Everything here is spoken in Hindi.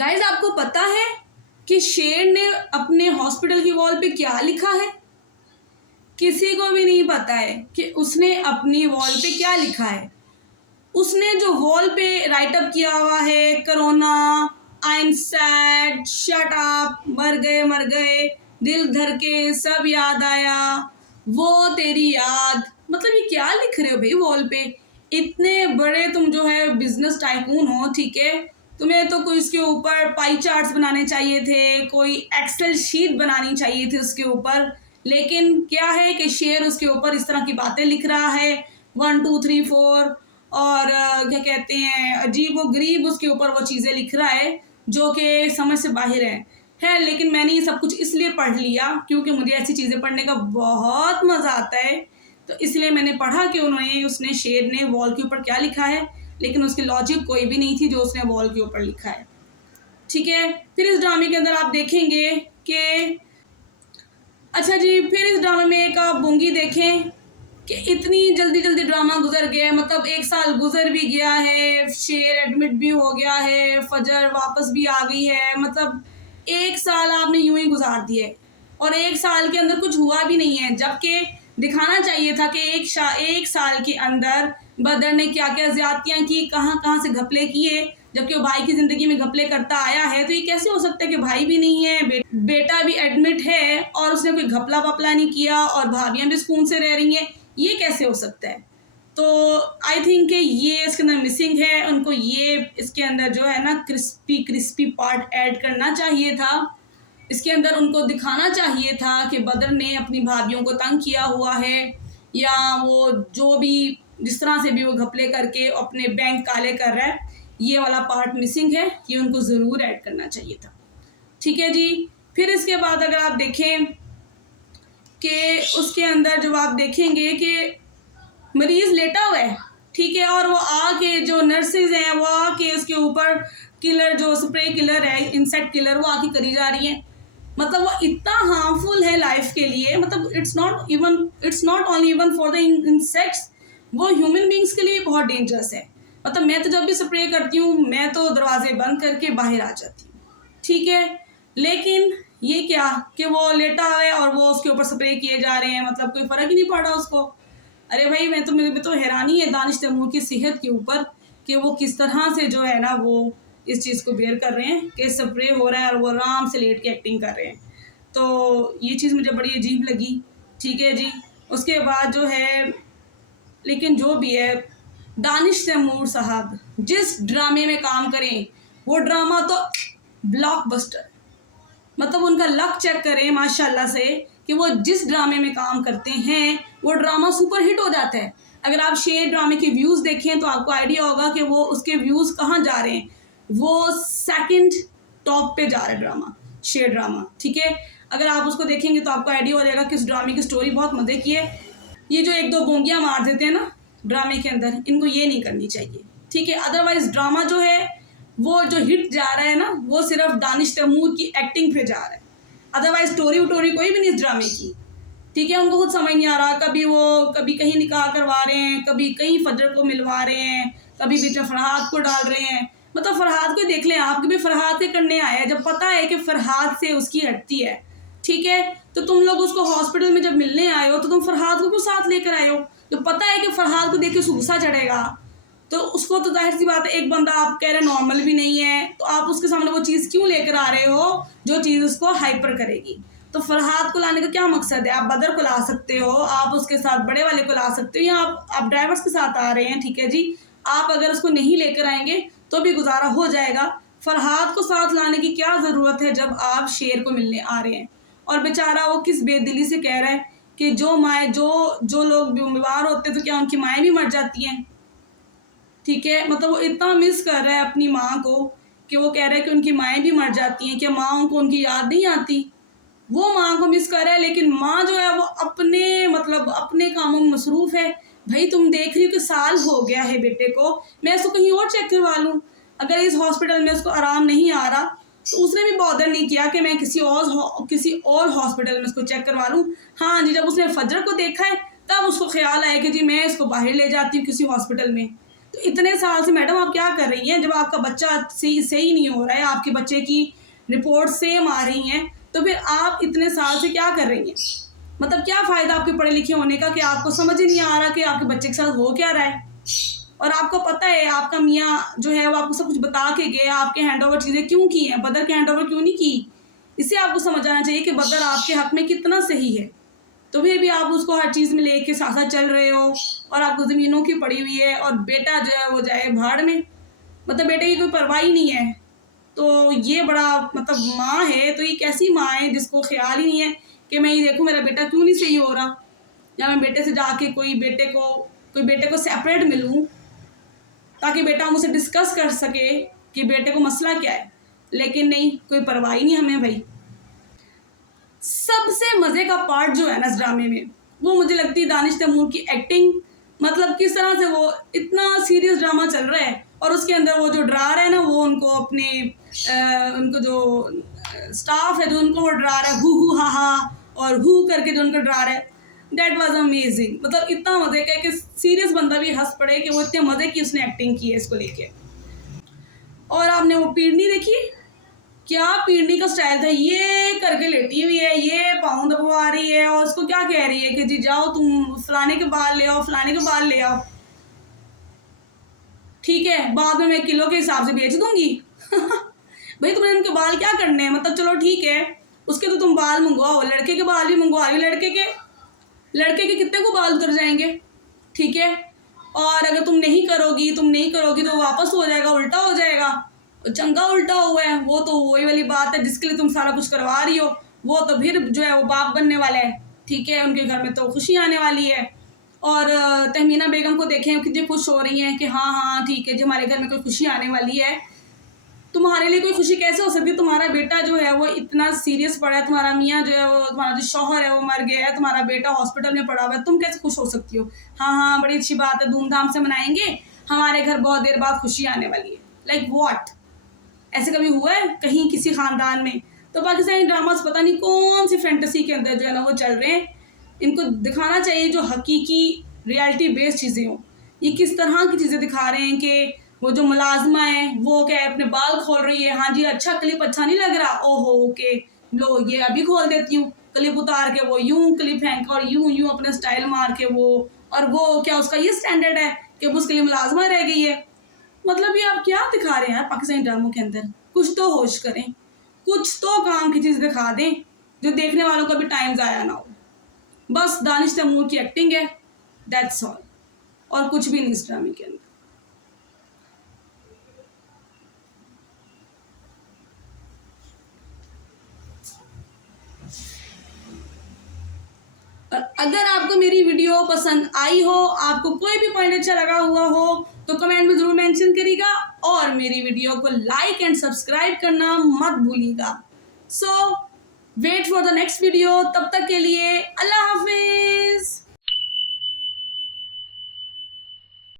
गाइज आपको पता है कि शेर ने अपने हॉस्पिटल की वॉल पे क्या लिखा है? किसी को भी नहीं पता है कि उसने अपनी वॉल पे क्या लिखा है। उसने जो वॉल पे राइट अप किया हुआ है, corona, I am sad, shut up, मर गए, दिल धर के सब याद आया, वो तेरी याद। मतलब ये क्या लिख रहे हो भाई वॉल पे? इतने बड़े तुम जो है बिजनेस टाइकून हो, ठीक है, तुम्हें तो कोई उसके ऊपर पाई चार्ट्स बनाने चाहिए थे, कोई एक्सेल शीट बनानी चाहिए थी उसके ऊपर। लेकिन क्या है कि शेर उसके ऊपर इस तरह की बातें लिख रहा है, 1 2 3 4, और क्या कहते हैं, अजीब व गरीब उसके ऊपर वो चीज़ें लिख रहा है जो कि समझ से बाहर है। लेकिन मैंने ये सब कुछ इसलिए पढ़ लिया क्योंकि मुझे ऐसी चीज़ें पढ़ने का बहुत मज़ा आता है, तो इसलिए मैंने पढ़ा कि उसने शेर ने वॉल के ऊपर क्या लिखा है, लेकिन उसकी लॉजिक कोई भी नहीं थी जो उसने वॉल के ऊपर लिखा है। ठीक है, फिर इस ड्रामे के अंदर आप देखेंगे कि अच्छा जी, फिर इस ड्रामे में एक आप बूंगी देखें कि इतनी जल्दी जल्दी ड्रामा गुजर गया, मतलब 1 साल गुजर भी गया है, शेर एडमिट भी हो गया है, फजर वापस भी आ गई है, मतलब 1 साल आपने यूं ही गुजार दिए और 1 साल के अंदर कुछ हुआ भी नहीं है। जबकि दिखाना चाहिए था कि एक साल के अंदर बदर ने क्या क्या ज्यादतियां की, कहाँ कहाँ से घपले किए, जबकि वो भाई की जिंदगी में घपले करता आया है। तो ये कैसे हो सकता है कि भाई भी नहीं है, बेटा भी एडमिट है और उसने कोई घपला वपला नहीं किया और भाभियां भी सुकून से रह रही हैं? ये कैसे हो सकता है? तो आई थिंक कि ये इसके अंदर मिसिंग है। उनको ये इसके अंदर जो है ना क्रिस्पी पार्ट ऐड करना चाहिए था। इसके अंदर उनको दिखाना चाहिए था कि बदर ने अपनी भाभियों को तंग किया हुआ है, या वो जो भी जिस तरह से भी वो घपले करके अपने बैंक काले कर रहा है, ये वाला पार्ट मिसिंग है, ये उनको ज़रूर ऐड करना चाहिए था। ठीक है जी। फिर इसके बाद अगर आप देखें कि उसके अंदर जब आप देखेंगे कि मरीज़ लेटा हुआ है, ठीक है, और वो आके जो नर्सेज हैं वो आके उसके ऊपर किलर, जो स्प्रे किलर है, इंसेक्ट किलर, वो आके करी जा रही हैं। मतलब वो इतना हार्मफुल है लाइफ के लिए, मतलब it's not only even for the insects, वो ह्यूमन बींग्स के लिए बहुत डेंजरस है। मतलब मैं तो जब भी स्प्रे करती हूँ मैं तो दरवाजे बंद करके बाहर आ जाती हूँ, ठीक है। लेकिन ये क्या कि वो लेटा हुआ है और वो उसके ऊपर स्प्रे किए जा रहे हैं, मतलब कोई फ़र्क ही नहीं पड़ रहा उसको। अरे भाई, मुझे तो हैरानी है दानिश तैमूर की सेहत के ऊपर कि वो किस तरह से जो है ना वो इस चीज़ को बेयर कर रहे हैं कि स्प्रे हो रहा है और वो आराम से लेट के एक्टिंग कर रहे हैं। तो ये चीज़ मुझे बड़ी अजीब लगी। ठीक है जी। उसके बाद जो है, लेकिन जो भी है, दानिश तैमूर साहब जिस ड्रामे में काम करें वो ड्रामा तो ब्लॉकबस्टर, मतलब उनका लक चेक करें माशाल्लाह से कि वो जिस ड्रामे में काम करते हैं वो ड्रामा सुपर हिट हो जाता है। अगर आप शेर ड्रामे के व्यूज़ देखें तो आपको आइडिया होगा कि वो उसके व्यूज़ कहाँ जा रहे हैं। वो सेकंड टॉप पे जा रहा है ड्रामा, शेर ड्रामा, ठीक है। अगर आप उसको देखेंगे तो आपको आइडिया हो जाएगा कि उस ड्रामे की स्टोरी बहुत मज़े की है। ये जो 1 2 बोंगियाँ मार देते हैं ना ड्रामे के अंदर, इनको ये नहीं करनी चाहिए, ठीक है। अदरवाइज ड्रामा जो है वो जो हिट जा रहा है ना, वो सिर्फ दानिश तैमूर की एक्टिंग पे जा रहा है, अदरवाइज स्टोरी वटोरी कोई भी नहीं इस ड्रामे की, ठीक है। उनको खुद समझ नहीं आ रहा, कभी कहीं निकाह करवा रहे हैं, कभी कहीं फजर को मिलवा रहे हैं, कभी बीच में फरहाद को डाल रहे हैं। मतलब फरहाद को देख लें आप, कभी फरहाद के करने आया है जब पता है कि फरहाद से उसकी हटती है, ठीक है। तो तुम लोग उसको हॉस्पिटल में जब मिलने आए हो तो तुम फरहाद को क्यों साथ लेकर आए हो? तो पता है कि फरहाद को देख के गुस्सा चढ़ेगा, तो उसको तो जाहिर सी बात है, एक बंदा आप कह रहे नॉर्मल भी नहीं है तो आप उसके सामने वो चीज़ क्यों लेकर आ रहे हो जो चीज़ उसको हाइपर करेगी? तो फरहाद को लाने का क्या मकसद है? आप बदर को ला सकते हो, आप उसके साथ बड़े वाले को ला सकते हो, या आप ड्राइवर्स के साथ आ रहे हैं, ठीक है जी। आप अगर उसको नहीं लेकर आएंगे तो भी गुजारा हो जाएगा। फरहाद को साथ लाने की क्या ज़रूरत है जब आप शेर को मिलने आ रहे हैं? और बेचारा वो किस बेदिली से कह रहा है कि जो लोग बीमार होते हैं तो क्या उनकी माएँ भी मर जाती हैं, ठीक है। मतलब वो इतना मिस कर रहा है अपनी माँ को कि वो कह रहा है कि उनकी माएँ भी मर जाती हैं, क्या माँ को उनकी याद नहीं आती? वो माँ को मिस कर रहा है, लेकिन माँ जो है वो अपने कामों में मसरूफ़ है। भाई तुम देख रही हो कि साल हो गया है बेटे को, मैं इसको कहीं और चेक करवा लूँ। अगर इस हॉस्पिटल में उसको आराम नहीं आ रहा तो उसने भी बॉदर नहीं किया कि मैं किसी और हॉस्पिटल में उसको चेक करवा लूँ। हाँ जी, जब उसने फजर को देखा है तब उसको ख्याल आया कि जी मैं इसको बाहर ले जाती हूँ किसी हॉस्पिटल में। तो इतने साल से मैडम आप क्या कर रही हैं? जब आपका बच्चा सही नहीं हो रहा है, आपके बच्चे की रिपोर्ट सेम आ रही हैं, तो फिर आप इतने साल से क्या कर रही हैं? मतलब क्या फ़ायदा आपके पढ़े लिखे होने का कि आपको समझ ही नहीं आ रहा कि आपके बच्चे के साथ हो क्या रहा है। और आपको पता है आपका मियाँ जो है वो आपको सब कुछ बता के गए, आपके हैंडओवर चीज़ें क्यों की हैं, बदर के हैंडओवर क्यों नहीं की? इससे आपको समझ आना चाहिए कि बदर आपके हक़ में कितना सही है। तो फिर भी आप उसको हर चीज़ में लेके साथ-साथ चल रहे हो और आपको ज़मीनों की पड़ी हुई है और बेटा जो है वो जाए भाड़ में। मतलब बेटे की कोई परवाह ही नहीं है। तो ये बड़ा मतलब माँ है, तो ये कैसी माँ है जिसको ख़्याल ही नहीं है कि मैं ये देखूँ मेरा बेटा क्यों नहीं सही हो रहा, या मैं बेटे से जाके कोई बेटे को सेपरेट मिलूँ ताकि बेटा मुझसे डिस्कस कर सके कि बेटे को मसला क्या है। लेकिन नहीं, कोई परवाह ही नहीं हमें भाई। सबसे मज़े का पार्ट जो है ना इस ड्रामे में, वो मुझे लगती है दानिश तैमूर की एक्टिंग। मतलब किस तरह से वो इतना सीरियस ड्रामा चल रहा है और उसके अंदर वो जो डरा रहा है ना, वो उनको अपने उनको जो स्टाफ है जो उनको वो डरा रहा है, हु हा हा और हु करके जो उनको डरा रहा है, दैट वाज अमेजिंग। मतलब इतना मज़े का है कि सीरियस बंदा भी हंस पड़े कि वो इतने मज़े की उसने एक्टिंग की है इसको लेके। और आपने वो पीड़नी देखी, क्या पीड़नी का स्टाइल था, ये करके लेटी हुई है, ये पाँव दबवा रही है और उसको क्या कह रही है कि जी जाओ तुम फलाने के बाल ले आओ, फलाने के बाल ले आओ, ठीक है बाद में मैं किलो के हिसाब से बेच दूंगी। भाई तुमने उनके बाल क्या करने हैं? मतलब चलो ठीक है, उसके तो तुम बाल मंगवाओ, लड़के के बाल भी मंगवा, लड़के के कितने को बाल उतर जाएंगे, ठीक है। और अगर तुम नहीं करोगी तो वापस हो जाएगा, उल्टा हो जाएगा। चंगा उल्टा हुआ है, वो तो वही वाली बात है जिसके लिए तुम सारा कुछ करवा रही हो, वो तो फिर जो है वो बाप बनने वाला है, ठीक है। उनके घर में तो खुशी आने वाली है। और तहमीना बेगम को देखें कितनी खुश हो रही हैं कि हाँ हाँ ठीक है जी हमारे घर में कोई खुशी आने वाली है। तुम्हारे लिए कोई खुशी कैसे हो सकती है? तुम्हारा बेटा जो है वो इतना सीरियस पड़ा है, तुम्हारा मियाँ जो है वो, तुम्हारा जो शौहर है वो मर गया है, तुम्हारा बेटा हॉस्पिटल में पड़ा हुआ है, तुम कैसे खुश हो सकती हो? हाँ हाँ बड़ी अच्छी बात है, धूमधाम से मनाएंगे, हमारे घर बहुत देर बाद खुशी आने वाली है। Like what? ऐसे कभी हुआ है कहीं किसी खानदान में? तो पाकिस्तानी ड्रामास पता नहीं कौन सी फैंटेसी के अंदर जो है ना वो चल रहे हैं। इनको दिखाना चाहिए जो हकीकी रियलिटी बेस्ड चीज़ें हों। ये किस तरह की चीज़ें दिखा रहे हैं कि वो जो मुलाजमा है वो क्या है अपने बाल खोल रही है, हाँ जी अच्छा क्लिप अच्छा नहीं लग रहा, ओहो ओके लो ये अभी खोल देती हूँ, क्लिप उतार के वो यूं क्लिप फेंक और यूं यूं अपने स्टाइल मार के वो, और वो क्या उसका ये स्टैंडर्ड है कि वो उसके लिए मुलाजमा रह गई है? मतलब ये आप क्या दिखा रहे हैं यार पाकिस्तानी ड्रामों के अंदर? कुछ तो होश करें, कुछ तो काम की चीज़ दिखा दें जो देखने वालों का भी टाइम ज़ाया ना हो। बस दानिश तैमूर की एक्टिंग है, दैट्स ऑल, और कुछ भी नहीं इस ड्रामे के अंदर। और अगर आपको मेरी वीडियो पसंद आई हो, आपको कोई भी पॉइंट अच्छा लगा हुआ हो तो कमेंट में ज़रूर मेंशन करिएगा और मेरी वीडियो को लाइक एंड सब्सक्राइब करना मत भूलिएगा। So wait for the next video, तब तक के लिए अल्लाह हाफिज़।